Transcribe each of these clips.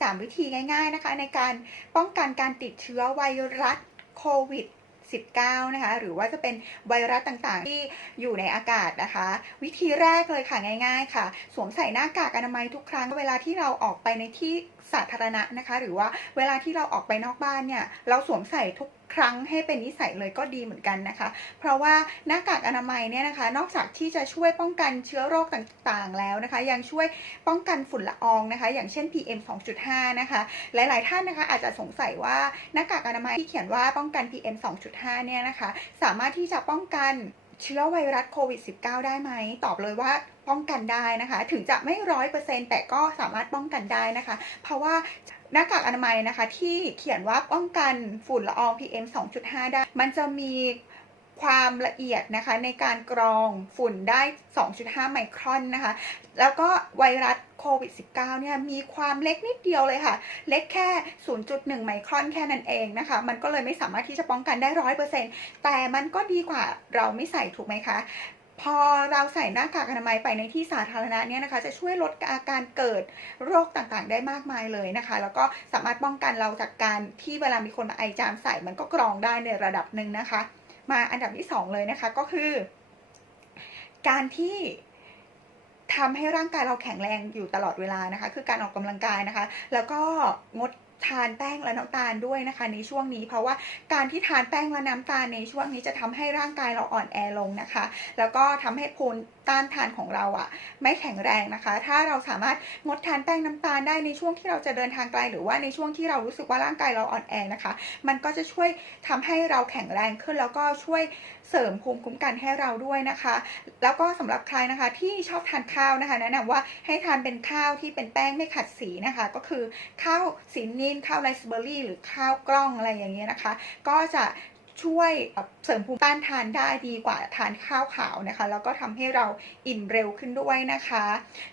3 วิธีง่าย ๆนะคะ ในการป้องกันการติดเชื้อไวรัสโควิด19นะคะหรือว่าจะเป็นไวรัสต่างๆ ที่อยู่ในอากาศนะคะ วิธีแรกเลยค่ะง่าย ๆ ค่ะ สวมใส่หน้ากากอนามัยทุกครั้งเวลาที่เราออกไปในที่ สาธารณะนะคะ หรือว่าเวลาที่เราออกไปนอกบ้านเนี่ยเราสวมใส่ทุกครั้งให้เป็นนิสัยเลยก็ดีเหมือนกันนะคะ เพราะว่าหน้ากากอนามัยเนี่ยนะคะ นอกจากที่จะช่วยป้องกันเชื้อโรคต่างๆแล้วนะคะ ยังช่วยป้องกันฝุ่นละอองนะคะ อย่างเช่น PM 2.5 นะคะ หลายๆท่านนะคะ อาจจะสงสัยว่าหน้ากากอนามัยที่เขียนว่าป้องกัน PM 2.5 เนี่ยนะคะ สามารถที่จะป้องกัน เชื้อไวรัสโควิด -19 ได้ไหม ตอบเลยว่าป้องกันได้นะคะ ถึงจะไม่ร้อยเปอร์เซ็นต์แต่ก็สามารถป้องกันได้นะคะ เพราะว่าหน้ากากอนามัยนะคะที่เขียนว่าป้องกันฝุ่นละออง PM 2.5 ได้ มันจะมี ความละเอียดนะคะในการกรองฝุ่นได้ 2.5 ไมครอนนะคะ แล้วก็ไวรัสโควิด -19 เนี่ยมีความเล็กนิดเดียวเลยค่ะ เล็กแค่ 0.1 ไมครอนแค่นั้นเองนะคะ มันก็เลยไม่สามารถที่จะป้องกันได้ร้อยเปอร์เซ็นต์แต่มันก็ดีกว่าเราไม่ใส่ถูกไหมคะพอเราใส่หน้ากากอนามัยไปในที่สาธารณะเนี่ยนะคะ จะช่วยลดอาการเกิดโรคต่างๆ ได้มากมายเลยนะคะ แล้วก็สามารถป้องกันเราจากการที่เวลามีคนมาไอจามใส่มันก็กรองได้ในระดับหนึ่งนะคะ มาอันดับที่สองเลยนะคะก็คือ การที่ทำให้ร่างกายเราแข็งแรงอยู่ตลอดเวลานะคะ คือการออกกำลังกายนะคะ แล้วก็งด ทานแป้งและน้ำตาลด้วยนะคะ ในช่วงนี้เพราะว่าการที่ทานแป้งและน้ำตาลในช่วงนี้จะทำให้ร่างกายเราอ่อนแอลงนะคะ แล้วก็ทำให้ภูมิต้านทานของเราอะไม่แข็งแรงนะคะ ถ้าเราสามารถงดทานแป้งน้ำตาลได้ในช่วงที่เราจะเดินทางไกลหรือว่าในช่วงที่เรารู้สึกว่าร่างกายเราอ่อนแอนะคะ มันก็จะช่วยทำให้เราแข็งแรงขึ้น แล้วก็ช่วยเสริมภูมิคุ้มกันให้เราด้วยนะคะ แล้วก็สำหรับใครนะคะที่ชอบทานข้าวนะคะแนะนำว่าให้ทานเป็นข้าวที่เป็นแป้งไม่ขัดสีนะคะ ก็คือข้าวสีนินข้าวไรซ์เบอร์รี่หรือข้าวกล้องอะไรอย่างเงี้ยนะคะ ก็จะช่วยเสริมภูมิต้านทานได้ดีกว่าทานข้าวขาวนะคะ แล้วก็ทำให้เราอิ่มเร็วขึ้นด้วยนะคะ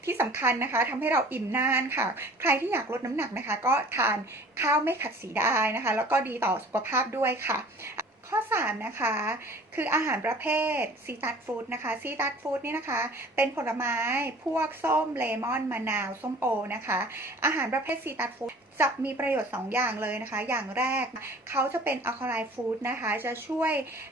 ที่สำคัญนะคะทำให้เราอิ่มนานค่ะ ใครที่อยากลดน้ำหนักนะคะ ก็ทานข้าวไม่ขัดสีได้นะคะ แล้วก็ดีต่อสุขภาพด้วยค่ะ ข้อ 3 นะคะ คืออาหารประเภทซีตัสฟู้ดนะคะซีตัสฟู้ดนี่นะคะ เป็นผลไม้พวกส้มเลมอนมะนาว ส้มโอนะคะ อาหารประเภทซีตัสฟู้ดจะมีประโยชน์ 2 อย่างเลยนะคะ อย่างแรกเขาจะเป็นอัลคาไลฟู้ดนะคะ จะช่วย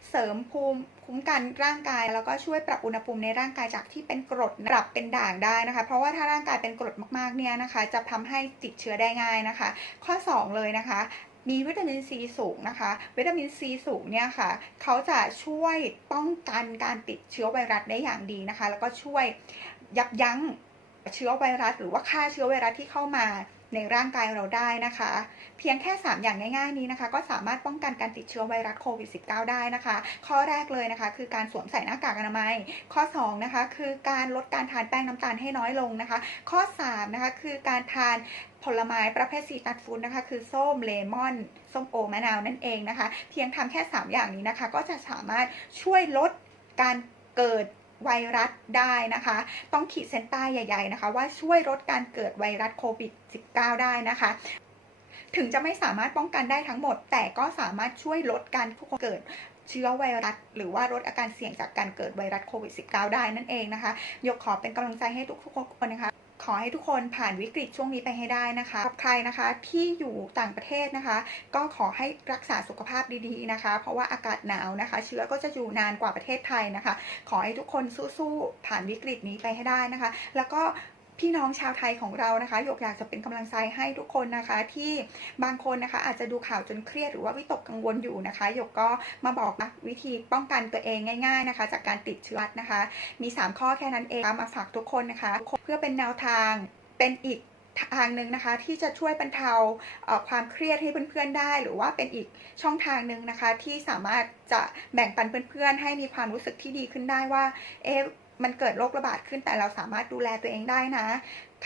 เสริมภูมิคุ้มกันร่างกาย แล้วก็ช่วยปรับอุณหภูมิในร่างกายจากที่เป็นกรดปรับเป็นด่างได้นะคะ เพราะว่าถ้าร่างกายเป็นกรดมากๆเนี่ยนะคะ จะทำให้ติดเชื้อได้ง่ายนะคะ ข้อ 2 เลยนะคะ มีวิตามินซีสูงนะคะ วิตามินซีสูงเนี่ยค่ะเขาจะช่วยป้องกันการติดเชื้อไวรัสได้อย่างดีนะคะ แล้วก็ช่วยยับยั้งเชื้อไวรัส หรือว่าฆ่าเชื้อไวรัสที่เข้ามาในร่างกายเราได้นะคะ เพียงแค่ 3 อย่างง่ายๆนี้นะคะ ก็สามารถป้องกันการติดเชื้อไวรัสโควิด -19 ได้นะคะ ข้อแรกเลยนะคะ คือการสวมใส่หน้ากากอนามัย ข้อ2นะคะคือการลดการทานแป้งน้ำตาลให้น้อยลงนะคะ ข้อ3นะคะคือการทาน ผลไม้ประเภทซีตัสฟู้ดนะคะ คือส้มเลมอนส้มโอมะนาวนั่นเองนะคะ เพียงทำแค่ 3 อย่างนี้นะคะ ก็จะสามารถช่วยลดการเกิดไวรัสได้นะคะ ต้องขีดเส้นใต้ใหญ่ ๆนะคะ ว่าช่วยลดการเกิดไวรัสโควิด -19 ได้นะคะถึงจะไม่สามารถป้องกันได้ทั้งหมด แต่ก็สามารถช่วยลดการเกิดเชื้อไวรัส หรือว่าลดอาการเสี่ยงจากการเกิดไวรัสโควิด -19 ได้นั่นเองนะคะ ยกขอเป็นกำลังใจให้ทุกๆคนนะคะ ขอให้ทุกคนผ่านวิกฤตช่วงนี้ไปให้ได้นะคะกับใครนะคะที่อยู่ต่างประเทศนะคะ ก็ขอให้รักษาสุขภาพดีๆนะคะ เพราะว่าอากาศหนาวนะคะ เชื้อก็จะอยู่นานกว่าประเทศไทยนะคะ ขอให้ทุกคนสู้ๆผ่านวิกฤตนี้ไปให้ได้นะคะ แล้วก็ พี่น้องชาวไทยของเรานะคะหยกอยากจะเป็นกำลังใจให้ทุกคนนะคะที่บางคนนะคะอาจจะดูข่าวจนเครียดหรือว่าวิตกกังวลอยู่นะคะหยกก็มาบอกนะวิธีป้องกันตัวเองง่าย ๆนะคะ จากการติดเชื้อนะคะ มี 3 ข้อแค่นั้นเองมาฝากทุกคนนะคะ เพื่อเป็นแนวทางเป็นอีกทางหนึ่งนะคะที่จะช่วยบรรเทาความเครียดให้เพื่อนๆได้ หรือว่าเป็นอีกช่องทางหนึ่งนะคะที่สามารถจะแบ่งปันเพื่อนๆ ให้มีความรู้สึกที่ดีขึ้นได้ว่าเอ๊ะ มันเกิดโรคระบาดขึ้นแต่เราสามารถดูแลตัวเองได้นะ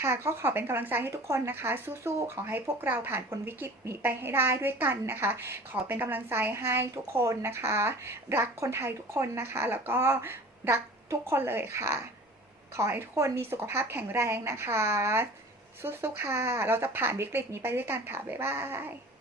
ค่ะก็ขอเป็นกำลังใจให้ทุกคนนะคะ สู้ๆขอให้พวกเราผ่านพ้นวิกฤตนี้ไปให้ได้ด้วยกันนะคะ ขอเป็นกำลังใจให้ทุกคนนะคะ รักคนไทยทุกคนนะคะ แล้วก็รักทุกคนเลยค่ะ ขอให้ทุกคนมีสุขภาพแข็งแรงนะคะ สู้ๆค่ะ เราจะผ่านวิกฤตนี้ไปด้วยกันค่ะบ๊ายบาย